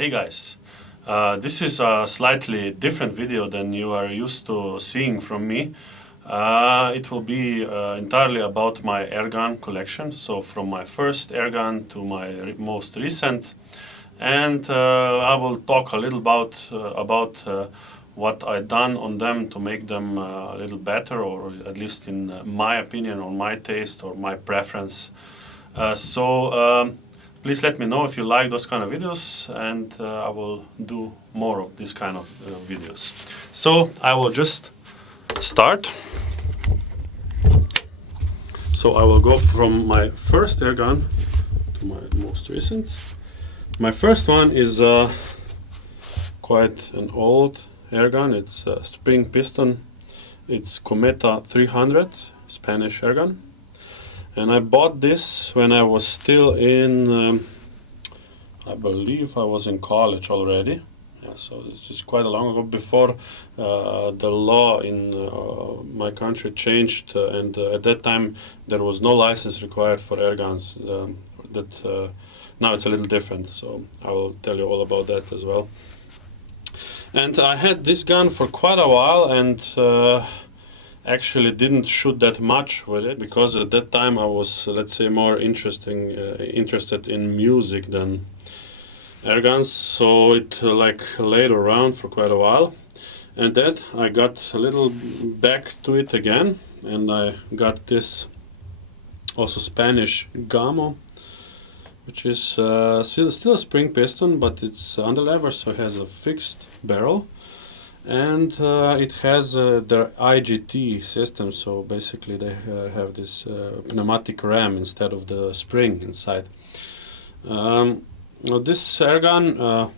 Hey guys, this is a slightly different video than you are used to seeing from me. It will be entirely about my airgun collection, so from my first airgun to my most recent, and I will talk a little about what I done on them to make them a little better, or at least in my opinion, or my taste, or my preference. Please let me know if you like those kind of videos, and I will do more of this kind of videos. So I will just start. So I will go from my first airgun to my most recent. My first one is quite an old airgun. It's a spring piston. It's Cometa 300 Spanish airgun. And I bought this when I was still in, I believe I was in college already. Yeah, so this is quite a long ago, before the law in my country changed, and at that time there was no license required for airguns. Now it's a little different, so I will tell you all about that as well. And I had this gun for quite a while, and actually didn't shoot that much with it, because at that time I was, let's say, more interested in music than airguns, so it laid around for quite a while. And then I got a little back to it again, and I got this also Spanish Gamo, which is still a spring piston, but it's under lever, so it has a fixed barrel. And it has their IGT system, so basically they have this pneumatic ram instead of the spring inside. This airgun,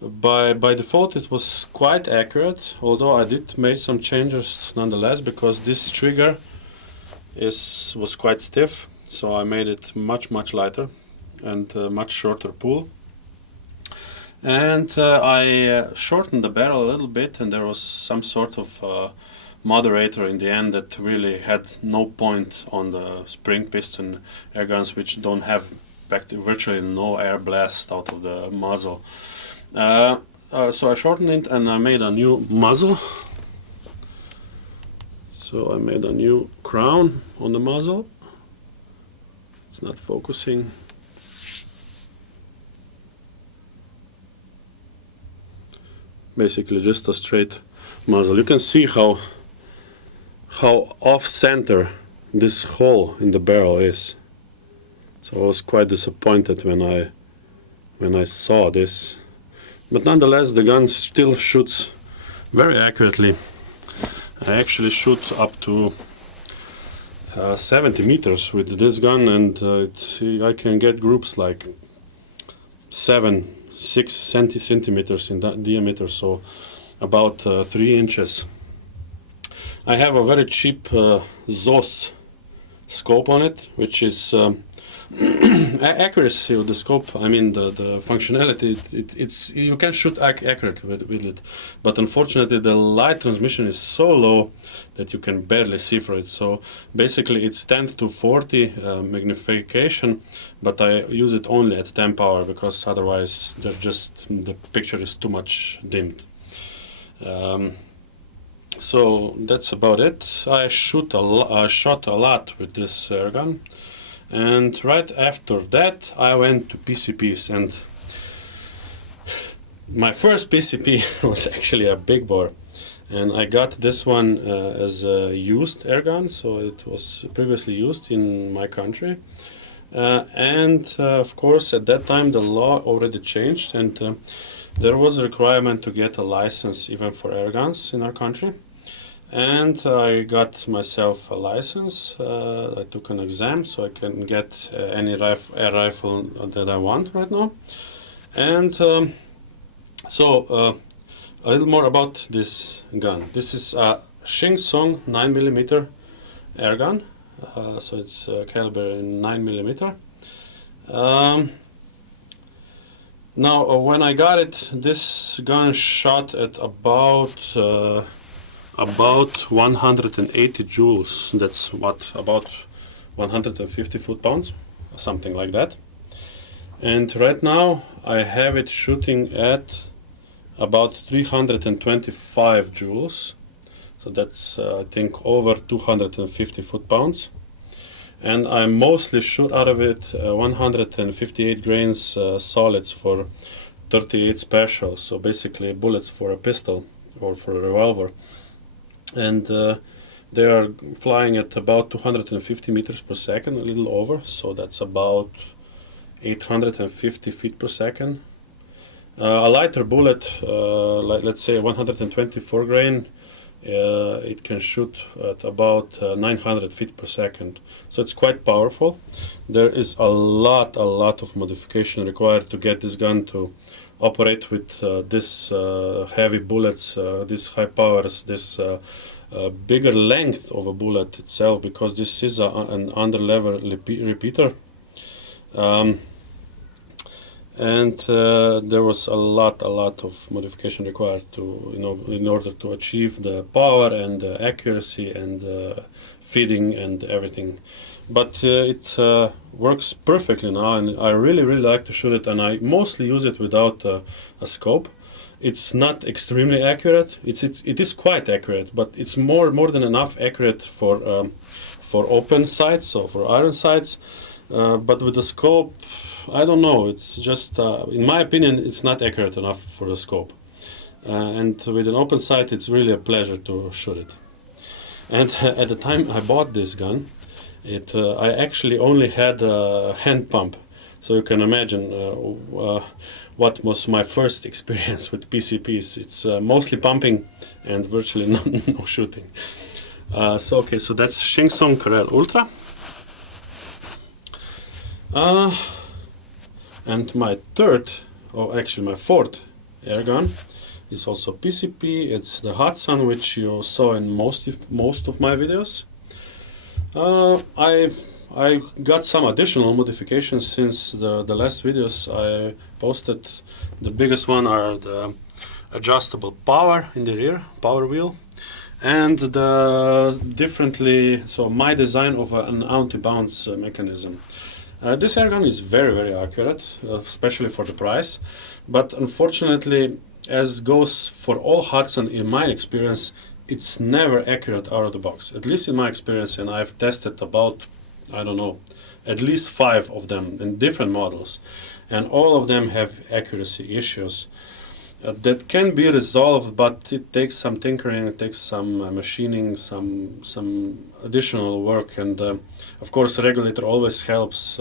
by default, it was quite accurate, although I did make some changes nonetheless, because this trigger was quite stiff, so I made it much lighter and much shorter pull. And I shortened the barrel a little bit, and there was some sort of moderator in the end that really had no point on the spring piston airguns, which don't have virtually no air blast out of the muzzle. So I shortened it, and I made a new muzzle. So I made a new crown on the muzzle. It's not focusing. Basically just a straight muzzle. You can see how off-center this hole in the barrel is. So I was quite disappointed when I saw this. But nonetheless, the gun still shoots very accurately. I actually shoot up to 70 meters with this gun, and I can get groups like 6 centimeters in diameter, so about 3 inches. I have a very cheap ZOS scope on it, which is accuracy of the scope. I mean the functionality. It's you can shoot accurately with it, but unfortunately the light transmission is so low that you can barely see for it. So basically it's 10 to 40 magnification, but I use it only at 10 power, because otherwise the picture is too much dimmed. So that's about it. I shot a lot with this airgun, and right after that I went to PCPs, and my first PCP was actually a big bore. And I got this one as a used airgun, so it was previously used in my country. Of course, at that time the law already changed, and there was a requirement to get a license even for airguns in our country. And I got myself a license. I took an exam so I can get any air rifle that I want right now. And a little more about this gun. This is a ShinSung 9mm airgun, so it's caliber in 9mm. Now, when I got it, this gun shot at about 180 joules. That's about 150 foot-pounds, something like that. And right now I have it shooting at about 325 joules. So that's I think over 250 foot-pounds. And I mostly shoot out of it 158 grains solids for 38 specials, so basically bullets for a pistol or for a revolver. And they are flying at about 250 meters per second, a little over, so that's about 850 feet per second. A lighter bullet, like let's say 124 grain, it can shoot at about 900 feet per second. So it's quite powerful. There is a lot of modification required to get this gun to operate with this heavy bullets, these high powers, this bigger length of a bullet itself, because this is an under-level repeater. And there was a lot of modification required to, in order to achieve the power and the accuracy and feeding and everything. But it works perfectly now, and I really like to shoot it, and I mostly use it without a scope. It's not extremely accurate. It is quite accurate, but it's more than enough accurate for open sights, so for iron sights. But with the scope, I don't know, it's just, in my opinion, it's not accurate enough for the scope. And with an open sight, it's really a pleasure to shoot it. And at the time I bought this gun, I actually only had a hand pump. So you can imagine what was my first experience with PCPs. It's mostly pumping and virtually no shooting. So that's ShinSung Career Ultra. And my fourth air gun is also PCP. It's the Hatsan, which you saw in most of my videos. I got some additional modifications since the last videos I posted. The biggest one are the adjustable power in the rear, power wheel, and my design of an anti-bounce mechanism. This airgun is very accurate, especially for the price, but unfortunately, as goes for all Hatsan in my experience, it's never accurate out of the box, at least in my experience, and I've tested about, I don't know, at least 5 of them in different models, and all of them have accuracy issues that can be resolved, but it takes some tinkering, it takes some machining, some additional work, and of course regulator always helps,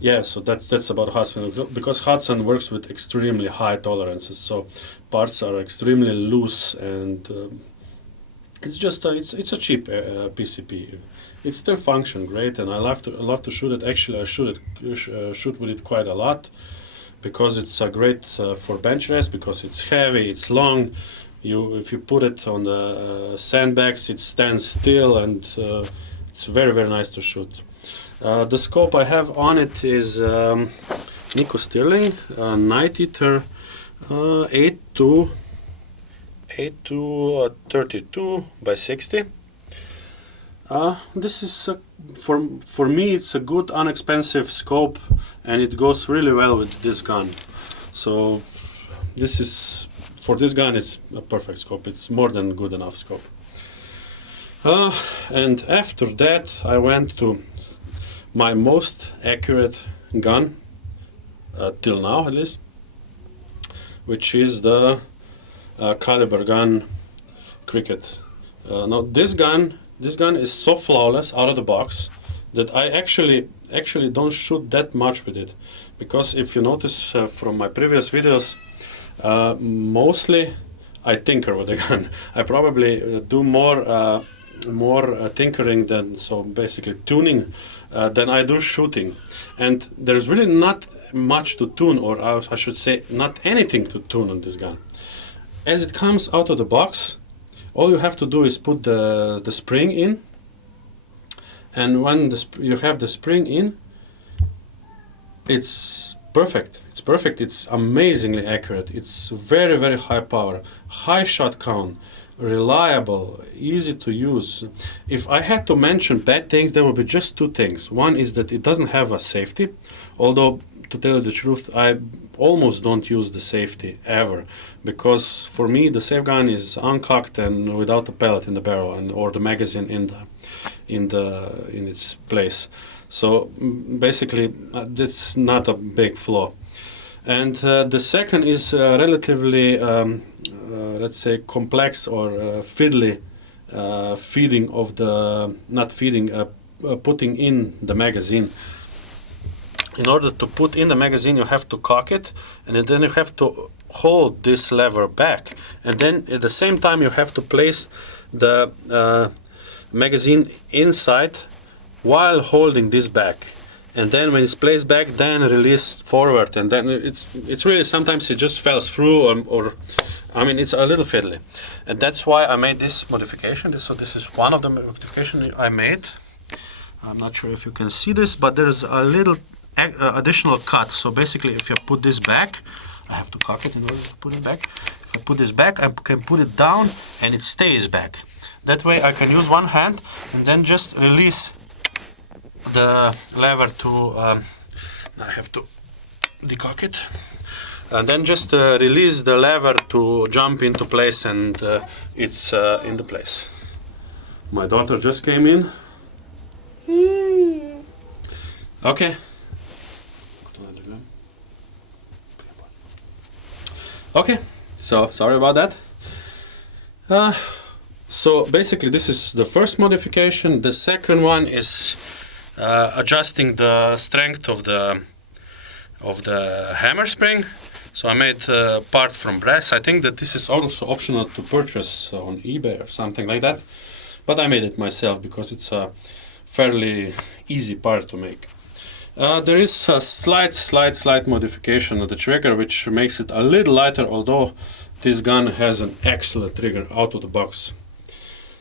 yeah, so that's about Hatsan, because Hatsan works with extremely high tolerances, so parts are extremely loose, and it's just it's a cheap PCP. It still functions great, and I love to shoot it. Actually, I shoot with it quite a lot, because it's great for bench rest, because it's heavy, it's long. If you put it on the sandbags, it stands still, and it's very nice to shoot. The scope I have on it is Nico Stirling Night Eater 8-32/60. This is for me it's a good inexpensive scope, and it goes really well with this gun. So for this gun it's a perfect scope. It's more than good enough scope. And after that I went to my most accurate gun till now, at least, which is the KalibrGun Cricket. Now this gun is so flawless out of the box that I actually don't shoot that much with it, because if you notice from my previous videos, mostly I tinker with the gun. I probably do more tinkering than, so basically tuning, than I do shooting. And there's really not much to tune, or I should say not anything to tune on this gun. As it comes out of the box, all you have to do is put the spring in, and when you have the spring in, it's perfect. It's perfect. It's amazingly accurate. It's very high power, high shot count, reliable, easy to use. If I had to mention bad things, there would be just 2 things. One is that it doesn't have a safety, although to tell you the truth, I almost don't use the safety ever, because for me the safe gun is uncocked and without a pellet in the barrel, and or the magazine in its place. So basically, that's not a big flaw. And the second is relatively, let's say, complex or fiddly feeding of the, not feeding, putting in the magazine. In order to put in the magazine, you have to cock it, and then you have to hold this lever back. And then at the same time, you have to place the magazine inside while holding this back. And then when it's placed back, then release forward. And then it's really, sometimes it just falls through, or I mean, it's a little fiddly. And that's why I made this modification. So this is one of the modifications I made. I'm not sure if you can see this, but there's a little additional cut. So basically, if you put this back, I have to cock it in order to put it back. If I put this back, I can put it down and it stays back. That way I can use one hand and then just release the lever to, I have to decock it, and then just release the lever to jump into place, and it's in the place. My daughter just came in. Okay. Okay, so sorry about that. So basically this is the first modification. The second one is adjusting the strength of the hammer spring. So I made part from brass. I think that this is also optional to purchase on eBay or something like that, but I made it myself because it's a fairly easy part to make. There is a slight modification of the trigger, which makes it a little lighter, although this gun has an excellent trigger out of the box.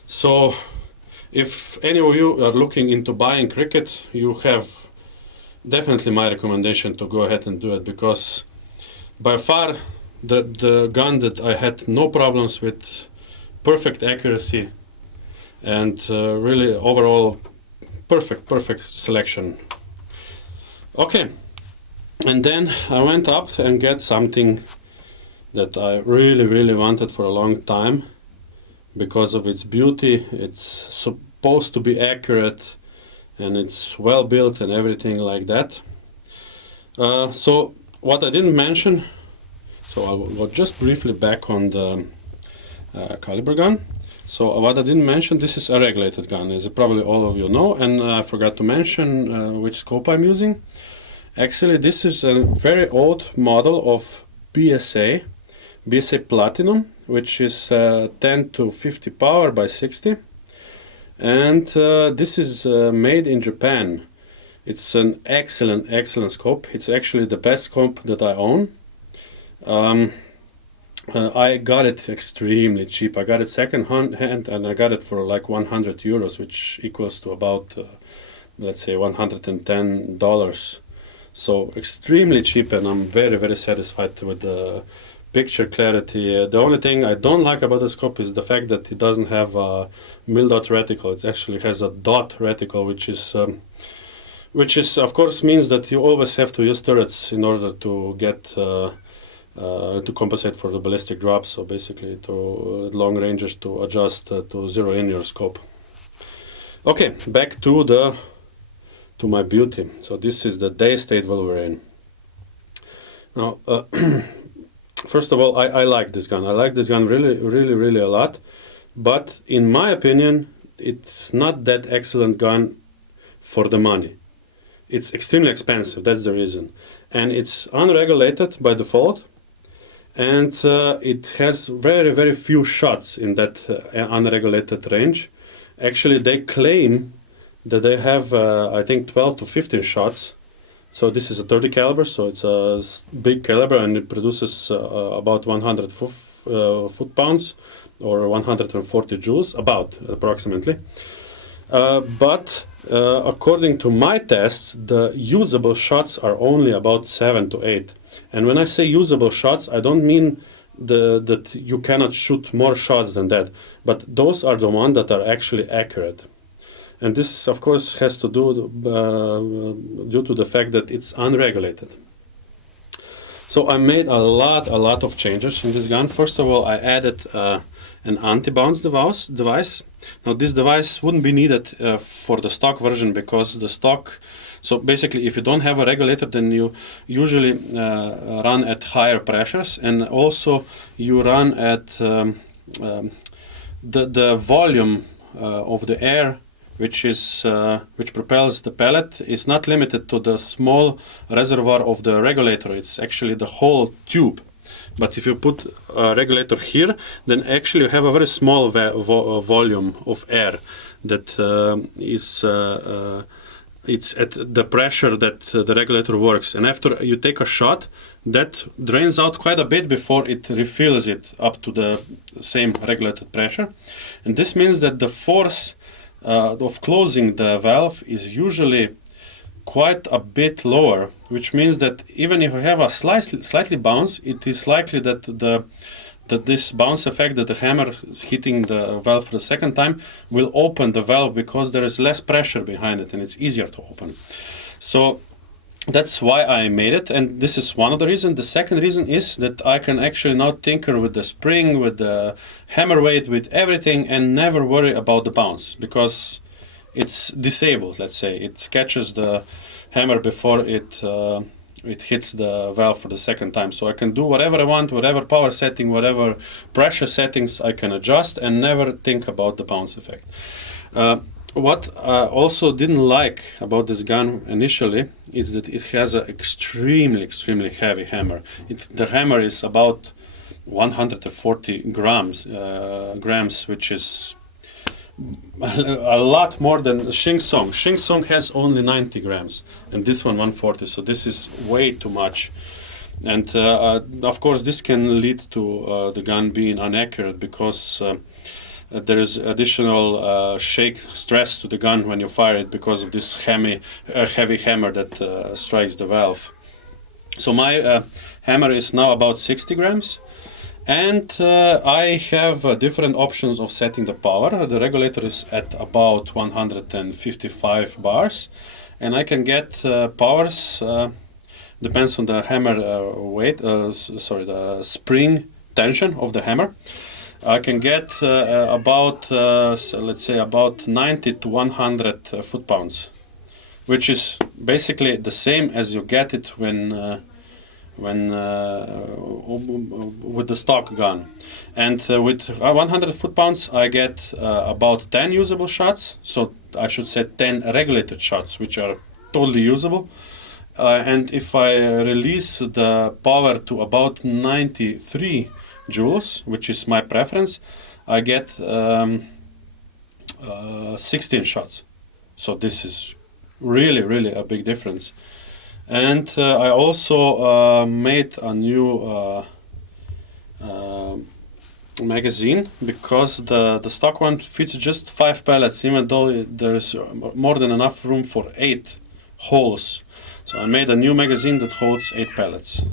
So if any of you are looking into buying cricket, you have definitely my recommendation to go ahead and do it, because by far the gun that I had no problems with, perfect accuracy, and really overall perfect selection. Okay, and then I went up and get something that I really wanted for a long time because of its beauty. It's supposed to be accurate and it's well built and everything like that. So what I didn't mention, so I'll go just briefly back on the KalibrGun. So what I didn't mention, this is a regulated gun, as probably all of you know, and I forgot to mention which scope I'm using. Actually, this is a very old model of BSA Platinum, which is 10 to 50 power by 60, and this is made in Japan. It's an excellent scope. It's actually the best scope that I own. I got it extremely cheap. I got it second hand, and I got it for like 100 euros, which equals to about, let's say, $110. So extremely cheap, and I'm very satisfied with the picture clarity. The only thing I don't like about the scope is the fact that it doesn't have a mil-dot reticle. It actually has a dot reticle, which is of course means that you always have to use turrets in order to get to compensate for the ballistic drops. So basically, to long ranges to adjust to zero in your scope. Okay, back to my beauty. So this is the Daystate Wolverine. Now, first of all, I like this gun. I like this gun really a lot. But in my opinion, it's not that excellent gun for the money. It's extremely expensive, that's the reason. And it's unregulated by default. And it has very few shots in that unregulated range. Actually, they claim that they have, I think, 12 to 15 shots. So this is a 30 caliber, so it's a big caliber, and it produces about 100 foot-pounds or 140 joules, about approximately. But according to my tests, the usable shots are only about 7 to 8. And when I say usable shots, I don't mean that you cannot shoot more shots than that, but those are the ones that are actually accurate. And this, of course, has to do due to the fact that it's unregulated. So I made a lot of changes in this gun. First of all, I added an anti-bounce device. Now this device wouldn't be needed for the stock version, because the stock, so basically if you don't have a regulator, then you usually run at higher pressures, and also you run at the volume of the air which propels the pellet is not limited to the small reservoir of the regulator. It's actually the whole tube. But if you put a regulator here, then actually you have a very small volume of air that it's at the pressure that the regulator works. And after you take a shot, that drains out quite a bit before it refills it up to the same regulated pressure. And this means that the force of closing the valve is usually quite a bit lower, which means that even if you have a slightly bounce, it is likely that this bounce effect, that the hammer is hitting the valve for the second time, will open the valve, because there is less pressure behind it and it's easier to open. So that's why I made it, and this is one of the reasons. The second reason is that I can actually now tinker with the spring, with the hammer weight, with everything, and never worry about the bounce, because it's disabled, let's say. It catches the hammer before it hits the valve for the second time. So I can do whatever I want, whatever power setting, whatever pressure settings I can adjust, and never think about the bounce effect. What I also didn't like about this gun initially is that it has an extremely heavy hammer. The hammer is about 140 grams, which is a lot more than ShinSung. ShinSung has only 90 grams, and this one 140, so this is way too much. And of course this can lead to the gun being inaccurate, because there is additional shake stress to the gun when you fire it, because of this heavy hammer that strikes the valve. So my hammer is now about 60 grams. And I have different options of setting the power. The regulator is at about 155 bars, and I can get powers, depends on the hammer weight, the spring tension of the hammer. I can get about, let's say, about 90 to 100 foot-pounds, which is basically the same as you get it when with the stock gun. And with 100 foot-pounds I get about 10 usable shots, so I should say 10 regulated shots, which are totally usable. And if I release the power to about 93 joules, which is my preference, I get 16 shots. So this is really a big difference. And I also made a new magazine, because the stock one fits just 5 pellets, even though there's more than enough room for 8 holes. So I made a new magazine that holds 8 pellets.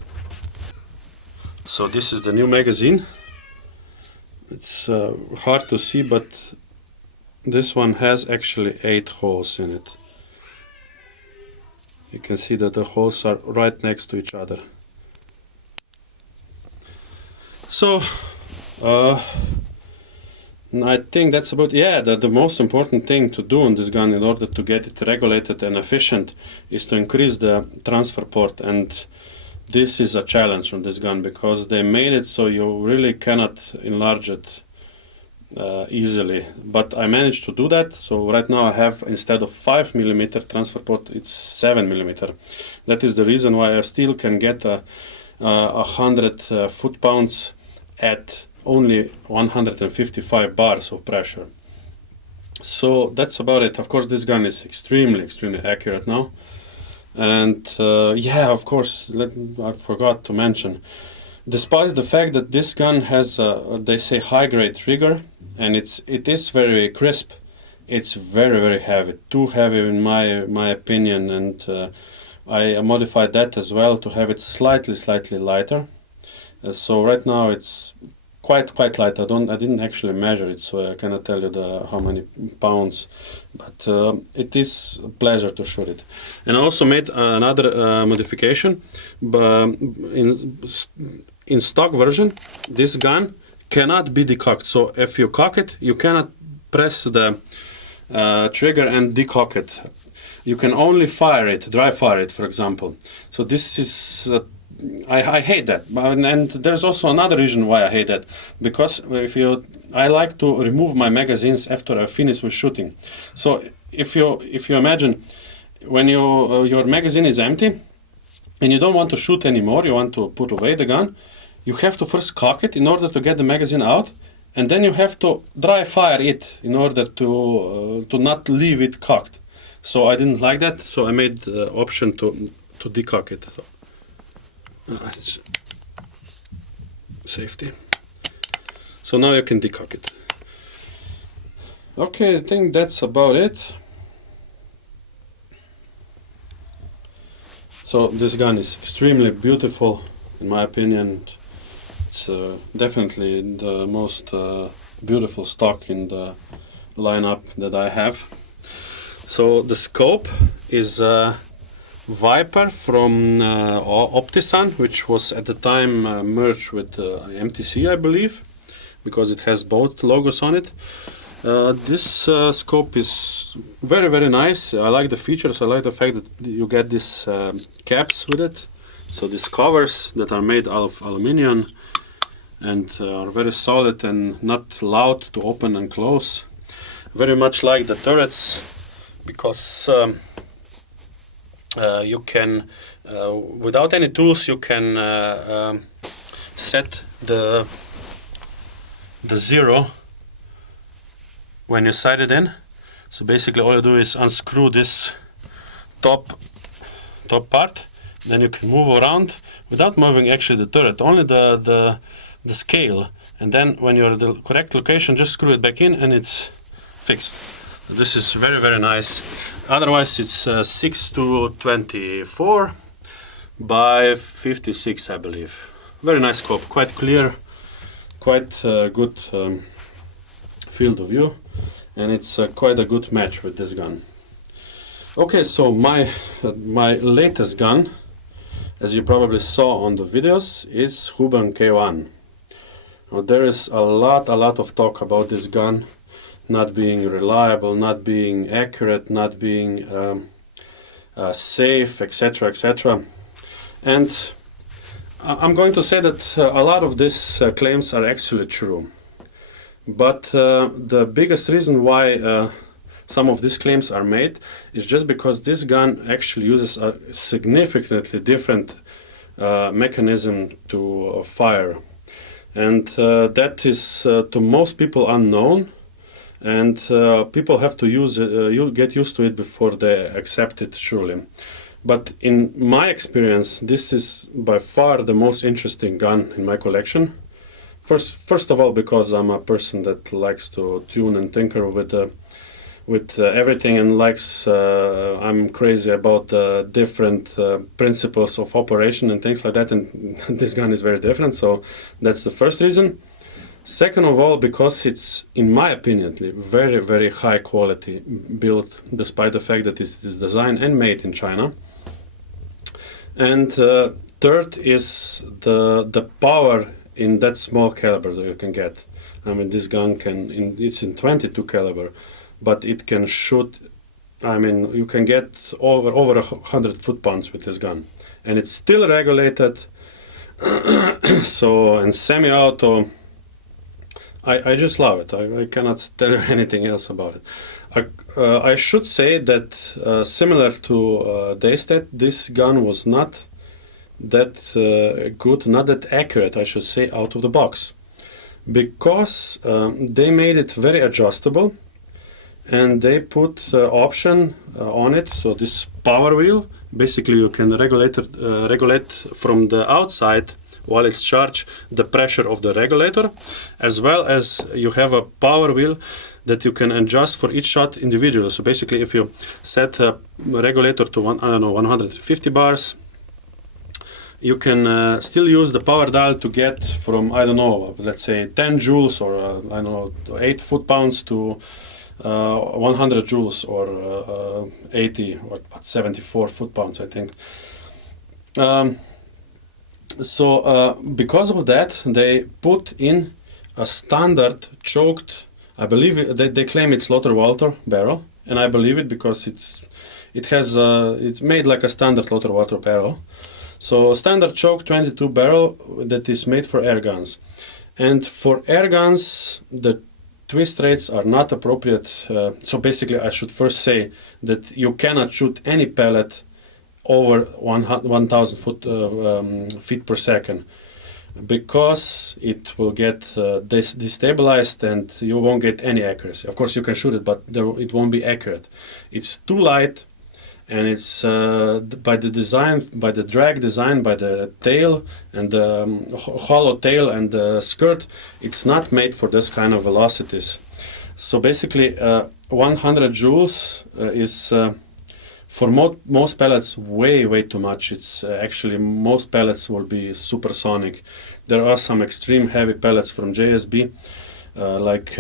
So this is the new magazine. It's hard to see, but this one has actually 8 holes in it. You can see that the holes are right next to each other. So I think that's about, the most important thing to do on this gun in order to get it regulated and efficient is to increase the transfer port, and this is a challenge on this gun, because they made it so you really cannot enlarge it easily, but I managed to do that. So right now I have, instead of 5mm transfer port, it's 7mm. That is the reason why I still can get 100 foot-pounds at only 155 bars of pressure. So that's about it. Of course this gun is extremely accurate now. And of course, I forgot to mention, despite the fact that this gun has they say high-grade trigger, and it is very crisp, it's very heavy, too heavy in my opinion, and I modified that as well to have it slightly lighter. So right now it's quite light. I didn't actually measure it, so I cannot tell you how many pounds, but it is a pleasure to shoot it. And I also made another modification. But in stock version, this gun cannot be decocked. So if you cock it, you cannot press the trigger and decock it. You can only fire it, dry fire it, for example. So this is, I hate that. And there's also another reason why I hate that. Because I like to remove my magazines after I finish with shooting. So if you imagine, when your magazine is empty and you don't want to shoot anymore, you want to put away the gun, you have to first cock it in order to get the magazine out, and then you have to dry fire it in order to not leave it cocked. So I didn't like that, so I made the option to decock it. So, safety. So now you can decock it. Okay, I think that's about it. So this gun is extremely beautiful, in my opinion. It's definitely the most beautiful stock in the lineup that I have. So the scope is Viper from Optisan, which was at the time merged with MTC, I believe, because it has both logos on it. This scope is very nice. I like the features. I like the fact that you get these caps with it. So these covers that are made out of aluminium and are very solid and not loud to open and close. Very much like the turrets, because you can, without any tools, you can set the zero when you sight it in. So basically all you do is unscrew this top part, then you can move around without moving actually the turret, only the scale, and then when you're at the correct location, just screw it back in and it's fixed. This is very nice. Otherwise it's 6-24 by 56, I believe. Very nice scope, quite clear, quite good field of view, and it's quite a good match with this gun. Okay, so my latest gun, as you probably saw on the videos, is Huben K1. Now, there is a lot of talk about this gun not being reliable, not being accurate, not being safe, etc. And I'm going to say that a lot of these claims are actually true. But the biggest reason why some of these claims are made is just because this gun actually uses a significantly different mechanism to fire. And that is to most people unknown. And people have to get used to it before they accept it, surely. But in my experience, this is by far the most interesting gun in my collection. First of all, because I'm a person that likes to tune and tinker with everything, and likes. I'm crazy about the different principles of operation and things like that. And this gun is very different, so that's the first reason. Second of all, because it's, in my opinion, very high quality built, despite the fact that it is designed and made in China. And third is the power in that small caliber that you can get. I mean, this gun it's in 22 caliber, but it can shoot. I mean, you can get over 100 foot-pounds with this gun, and it's still regulated. So, and semi-auto. I just love it. I cannot tell you anything else about it. I should say that similar to Daystate, this gun was not that good, not that accurate, I should say, out of the box. Because they made it very adjustable, and they put option on it. So this power wheel, basically you can regulate from the outside while it's charged the pressure of the regulator, as well as you have a power wheel that you can adjust for each shot individually. So basically, if you set a regulator to 150 bars, you can still use the power dial to get from, I don't know, let's say 10 joules or I don't know, 8 foot-pounds to 100 joules or 80 or 74 foot-pounds, I think. So because of that, they put in a standard choked, I believe they claim it's Walter barrel, and I believe it because it's made like a standard Walter barrel. So standard choke 22 barrel that is made for air guns. And for air guns, the twist rates are not appropriate. So basically I should first say that you cannot shoot any pellet over 1,000 feet per second, because it will get destabilized and you won't get any accuracy. Of course you can shoot it, but it won't be accurate. It's too light, and it's by the design, by the drag design, by the tail and the hollow tail and the skirt, it's not made for this kind of velocities. So basically 100 joules is for most pellets way too much. It's actually most pellets will be supersonic. There are some extreme heavy pellets from JSB, like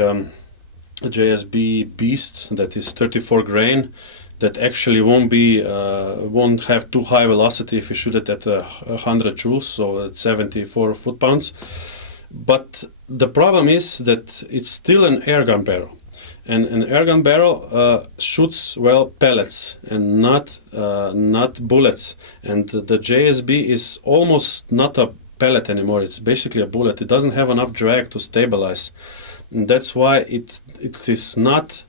JSB Beast that is 34 grain, that actually won't have too high velocity if you shoot it at 100 joules, so at 74 foot-pounds. But the problem is that it's still an airgun barrel, and an airgun barrel shoots well pellets and not bullets. And the JSB is almost not a pellet anymore. It's basically a bullet. It doesn't have enough drag to stabilize, and that's why it is not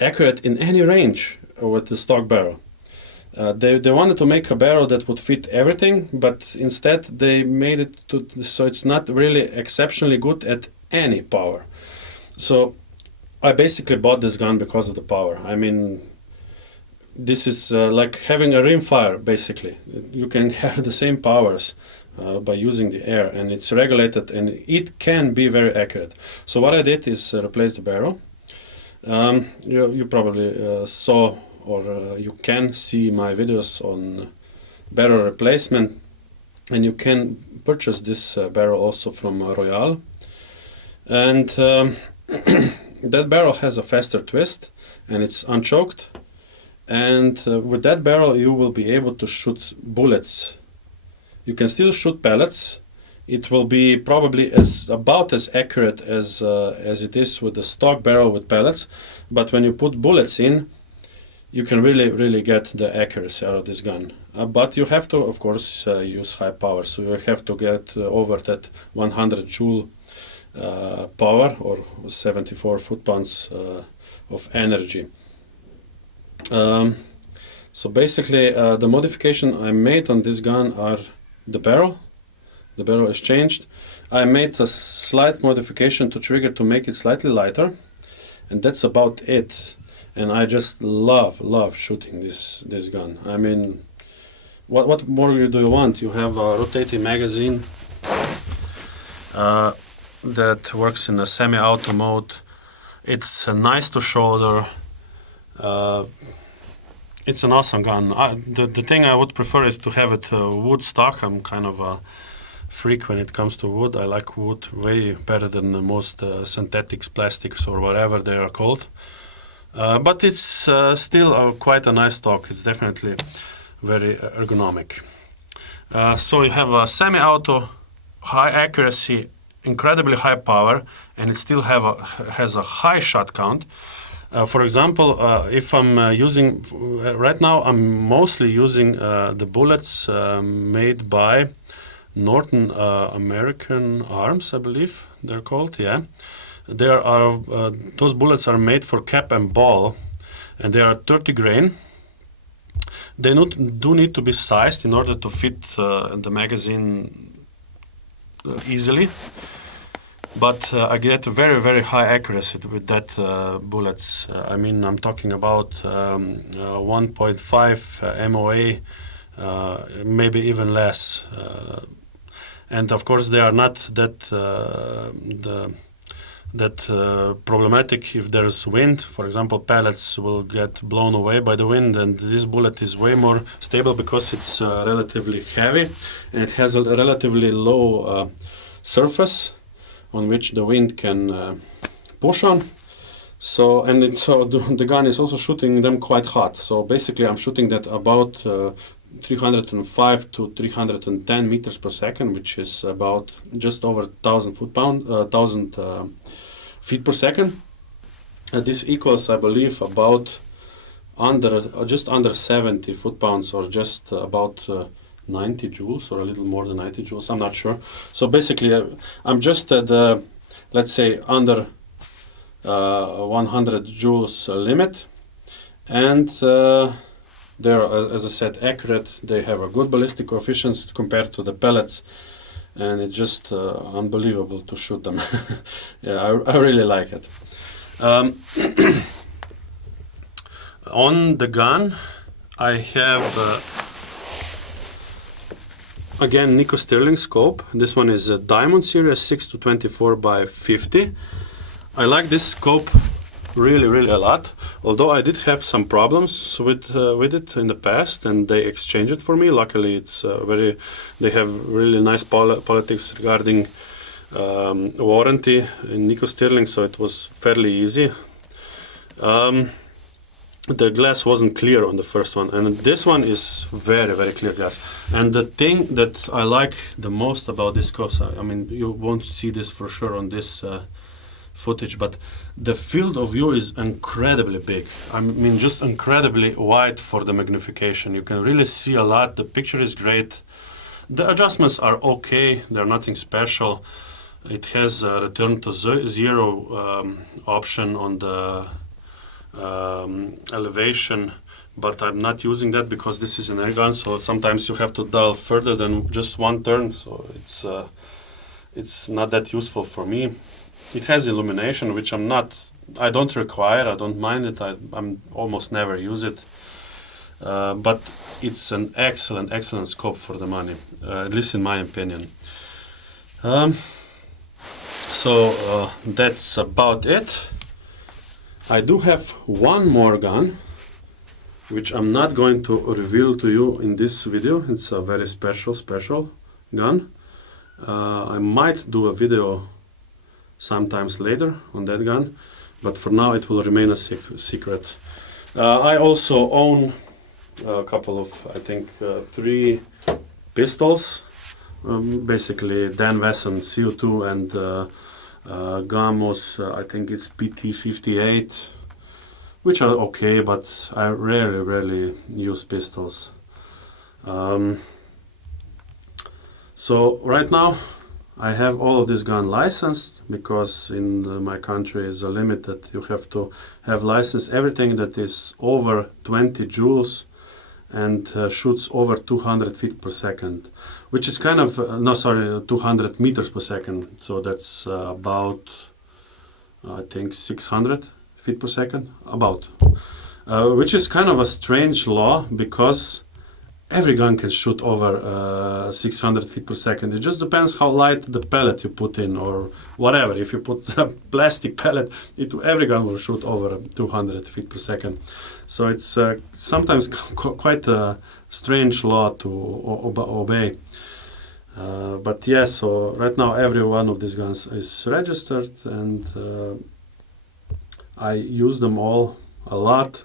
accurate in any range with the stock barrel. They wanted to make a barrel that would fit everything, but instead they made it so it's not really exceptionally good at any power. So I basically bought this gun because of the power. I mean, this is like having a rimfire, basically. You can have the same powers by using the air, and it's regulated, and it can be very accurate. So what I did is replace the barrel. You probably saw, or you can see my videos on barrel replacement, and you can purchase this barrel also from Royale. And that barrel has a faster twist, and it's unchoked, and with that barrel you will be able to shoot bullets. You can still shoot pellets. It will be probably about as accurate as it is with the stock barrel with pellets, but when you put bullets in, you can really get the accuracy out of this gun. But you have to, of course, use high power, so you have to get over that 100 joule power, or 74 foot-pounds of energy. So basically the modification I made on this gun are the barrel. The barrel is changed. I made a slight modification to trigger to make it slightly lighter, and that's about it. And I just love shooting this gun. I mean, what more do you want? You have a rotating magazine that works in a semi-auto mode. It's nice to shoulder. It's an awesome gun. The thing I would prefer is to have it wood stock. I'm kind of a freak when it comes to wood. I like wood way better than most synthetics, plastics, or whatever they are called. But it's still quite a nice stock. It's definitely very ergonomic. So you have a semi-auto, high accuracy, incredibly high power, and it still has a high shot count. For example, if I'm using, right now I'm mostly using the bullets made by Northern American Arms, I believe they're called, yeah. There are, those bullets are made for cap and ball, and they are 30 grain. They do need to be sized in order to fit the magazine easily. But I get very high accuracy with that bullets. I mean, I'm talking about 1.5 MOA, maybe even less. And of course, they are not that problematic if there's wind. For example, pellets will get blown away by the wind, and this bullet is way more stable because it's relatively heavy and it has a relatively low surface on which the wind can push on. So the gun is also shooting them quite hot. So basically I'm shooting that about 305 to 310 meters per second, which is about just over 1,000 feet per second. This equals, I believe, about just under 70 foot-pounds, or just about 90 joules, or a little more than 90 joules. I'm not sure. So basically, I'm just at the, let's say, under 100 joules limit, and they're, as I said, accurate. They have a good ballistic coefficients compared to the pellets, and it's just unbelievable to shoot them. Yeah, I really like it. On the gun, I have again Nico Stirling scope. This one is a Diamond Series 6-24x50. I like this scope really a lot, although I did have some problems with it in the past, and they exchanged it for me. Luckily, it's they have really nice politics regarding warranty in Nico Stirling, so it was fairly easy. The glass wasn't clear on the first one, and this one is very clear glass. And the thing that I like the most about this scope, I mean, you won't see this for sure on this footage, but the field of view is incredibly big. I mean, just incredibly wide for the magnification. You can really see a lot. The picture is great. The adjustments are okay. They're nothing special. It has a return to zero option on the elevation, but I'm not using that because this is an airgun, so sometimes you have to dial further than just one turn, so it's not that useful for me. It has illumination, which I don't require. I don't mind it. I'm almost never use it. But it's an excellent scope for the money, at least in my opinion. So that's about it. I do have one more gun, which I'm not going to reveal to you in this video. It's a very special gun. I might do a video sometimes later on that gun, but for now it will remain a secret. I also own a couple of, I think, 3 pistols, basically Dan Wesson CO2 and Gamos, I think it's PT-58, which are okay, but I rarely use pistols. So right now I have all of this gun licensed, because in my country is a limit that you have to have licensed everything that is over 20 joules and shoots over 200 feet per second, which is kind of, 200 meters per second. So that's about, I think, 600 feet per second, about. Which is kind of a strange law, because every gun can shoot over 600 feet per second. It just depends how light the pellet you put in, or whatever. If you put a plastic pellet, every gun will shoot over 200 feet per second. So it's sometimes quite a strange law to obey. But yeah, so right now every one of these guns is registered, and I use them all a lot.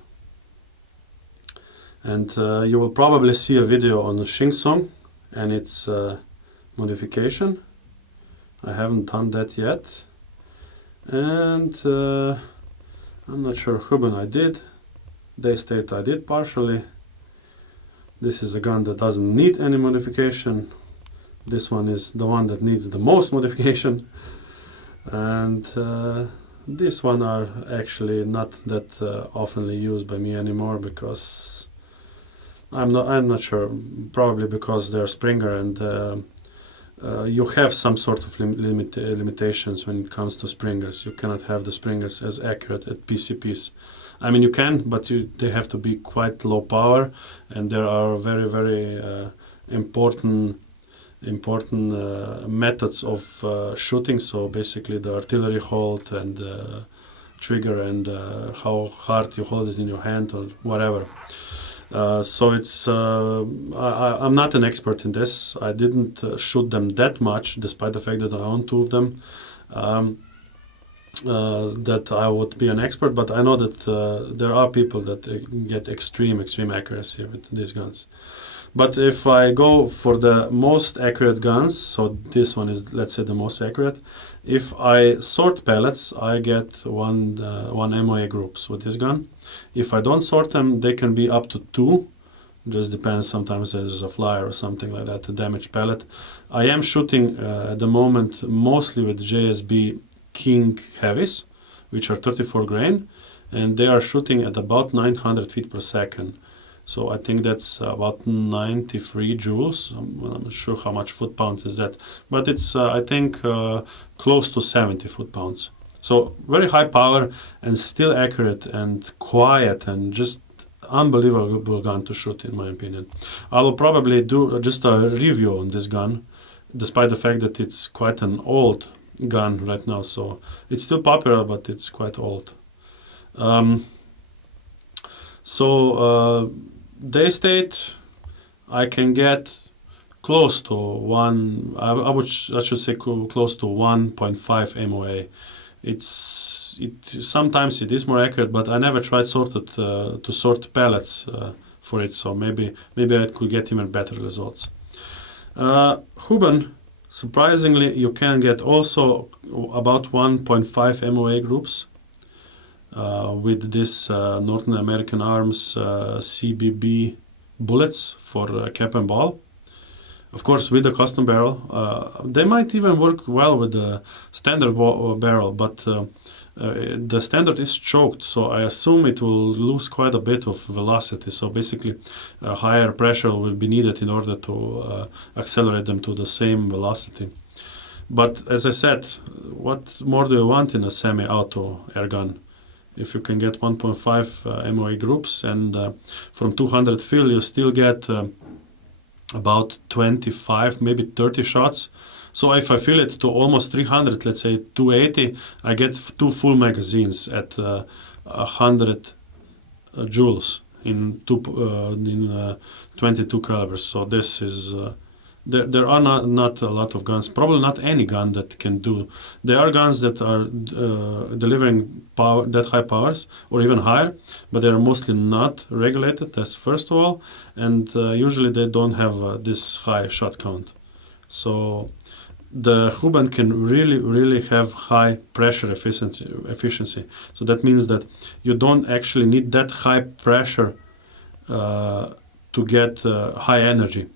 And you will probably see a video on ShinSung and its modification. I haven't done that yet. And I'm not sure. Huben I did. Daystate I did partially. This is a gun that doesn't need any modification. This one is the one that needs the most modification. And this one are actually not that oftenly used by me anymore, because I'm not sure. Probably because they're Springer, and you have some sort of limitations when it comes to Springers. You cannot have the Springers as accurate at PCPs. I mean, you can, but they have to be quite low power, and there are very important important methods of shooting. So basically the artillery hold and trigger and how hard you hold it in your hand or whatever. So it's I'm not an expert in this. I didn't shoot them that much, despite the fact that I own 2 of them. That I would be an expert, but I know that there are people that get extreme accuracy with these guns. But if I go for the most accurate guns, so this one is, let's say, the most accurate. If I sort pellets, I get one MOA groups with this gun. If I don't sort them, they can be up to 2. Just depends. Sometimes there's a flyer or something like that, a damaged pellet. I am shooting at the moment mostly with JSB King heavies, which are 34 grain, and they are shooting at about 900 feet per second. So I think that's about 93 joules. I'm not sure how much foot-pounds is that, but it's I think close to 70 foot-pounds. So very high power and still accurate and quiet and just unbelievable gun to shoot, in my opinion. I will probably do just a review on this gun, despite the fact that it's quite an old gun right now. So it's still popular, but it's quite old. Daystate, I can get close to one. I should say close to 1.5 MOA. Sometimes it is more accurate, but I never tried to sort pellets for it. So maybe I could get even better results. Huben, surprisingly, you can get also about 1.5 MOA groups with this Northern American Arms CBB bullets for cap and ball. Of course, with the custom barrel. They might even work well with the standard barrel, but the standard is choked, so I assume it will lose quite a bit of velocity. So basically, higher pressure will be needed in order to accelerate them to the same velocity. But as I said, what more do you want in a semi-auto airgun? If you can get 1.5 MOA groups and from 200 fill, you still get about 25, maybe 30 shots. So if I fill it to almost 300, let's say 280, I get 2 full magazines at 100 joules in 22 calibers. So this is there are not a lot of guns, probably not any gun that can do. There are guns that are delivering power, that high powers or even higher, but they are mostly not regulated, that's first of all, and usually they don't have this high shot count. So the Huben can really have high pressure efficiency. So that means that you don't actually need that high pressure to get high energy.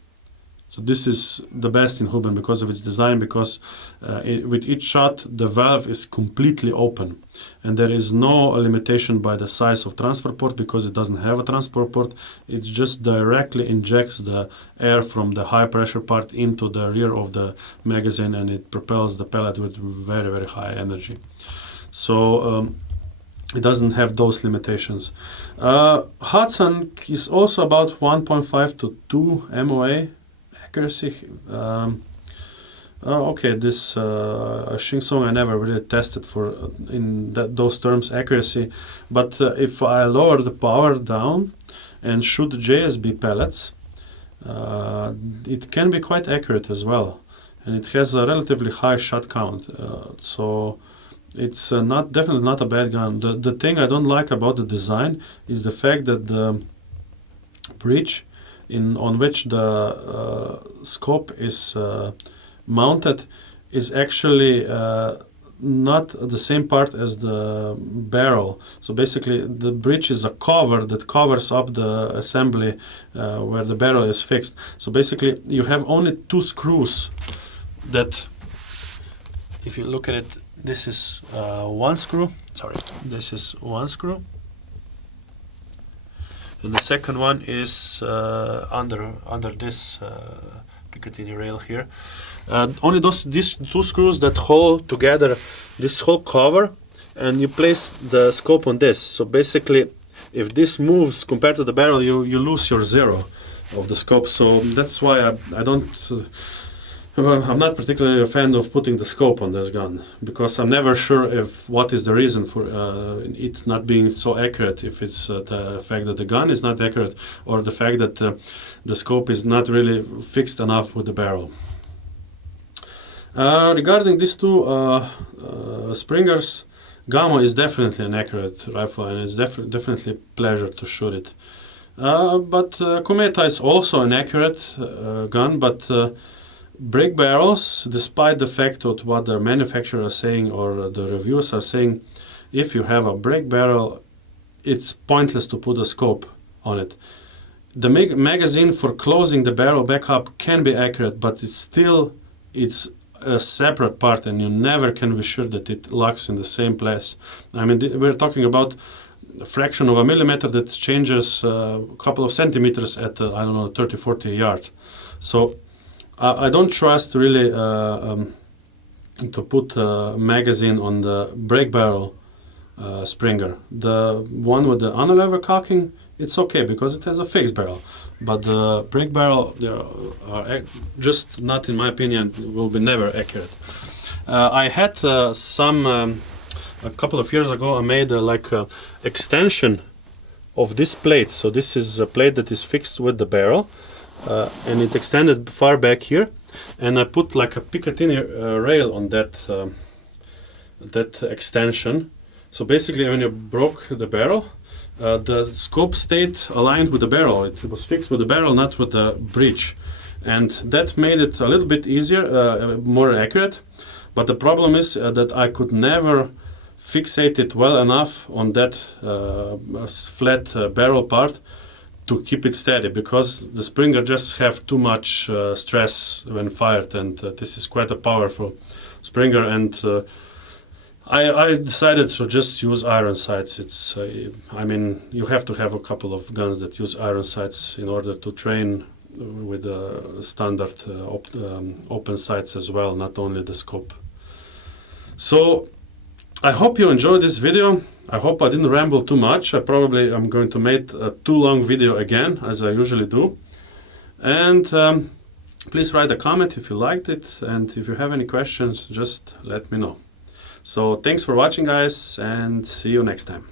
So this is the best in Huben because of its design, because with each shot the valve is completely open and there is no limitation by the size of transfer port because it doesn't have a transfer port. It just directly injects the air from the high pressure part into the rear of the magazine and it propels the pellet with very high energy. So it doesn't have those limitations. Hatsan is also about 1.5 to 2 MOA accuracy. Okay, this ShinSung I never really tested for in those terms accuracy, but if I lower the power down and shoot JSB pellets, it can be quite accurate as well, and it has a relatively high shot count. So it's definitely not a bad gun. The thing I don't like about the design is the fact that the bridge on which the scope is mounted is actually not the same part as the barrel. So basically the bridge is a cover that covers up the assembly where the barrel is fixed. So basically you have only 2 screws that, if you look at it, this is one screw. Sorry, this is one screw. And the second one is under this Picatinny rail here. Only these 2 screws that hold together this whole cover, and you place the scope on this. So basically, if this moves compared to the barrel, you lose your zero of the scope. So that's why I don't Well, I'm not particularly a fan of putting the scope on this gun because I'm never sure if what is the reason for it not being so accurate. If it's the fact that the gun is not accurate or the fact that the scope is not really fixed enough with the barrel. Regarding these two Springers, Gamo is definitely an accurate rifle and it's definitely a pleasure to shoot it. But Cometa is also an accurate gun, but brick barrels, despite the fact of what the manufacturer is saying or the reviewers are saying, if you have a brick barrel, it's pointless to put a scope on it. The magazine for closing the barrel back up can be accurate, but it's a separate part and you never can be sure that it locks in the same place. I mean, we're talking about a fraction of a millimeter that changes a couple of centimeters at, I don't know, 30-40 yards. So I don't trust really to put a magazine on the brake barrel Springer. The one with the underlever cocking, it's okay because it has a fixed barrel. But the brake barrel, they are just not, in my opinion, will be never accurate. I had a couple of years ago, I made like a extension of this plate. So this is a plate that is fixed with the barrel. And it extended far back here, and I put like a Picatinny rail on that extension. So basically, when you broke the barrel, the scope stayed aligned with the barrel. It was fixed with the barrel, not with the breech, and that made it a little bit easier, more accurate. But the problem is that I could never fixate it well enough on that flat barrel part to keep it steady, because the Springer just have too much stress when fired, and this is quite a powerful Springer, and I decided to just use iron sights. It's I mean, you have to have a couple of guns that use iron sights in order to train with the standard open sights as well, not only the scope. So I hope you enjoyed this video. I hope I didn't ramble too much. I'm going to make a too long video again, as I usually do. And please write a comment if you liked it, and if you have any questions, just let me know. So thanks for watching, guys, and see you next time.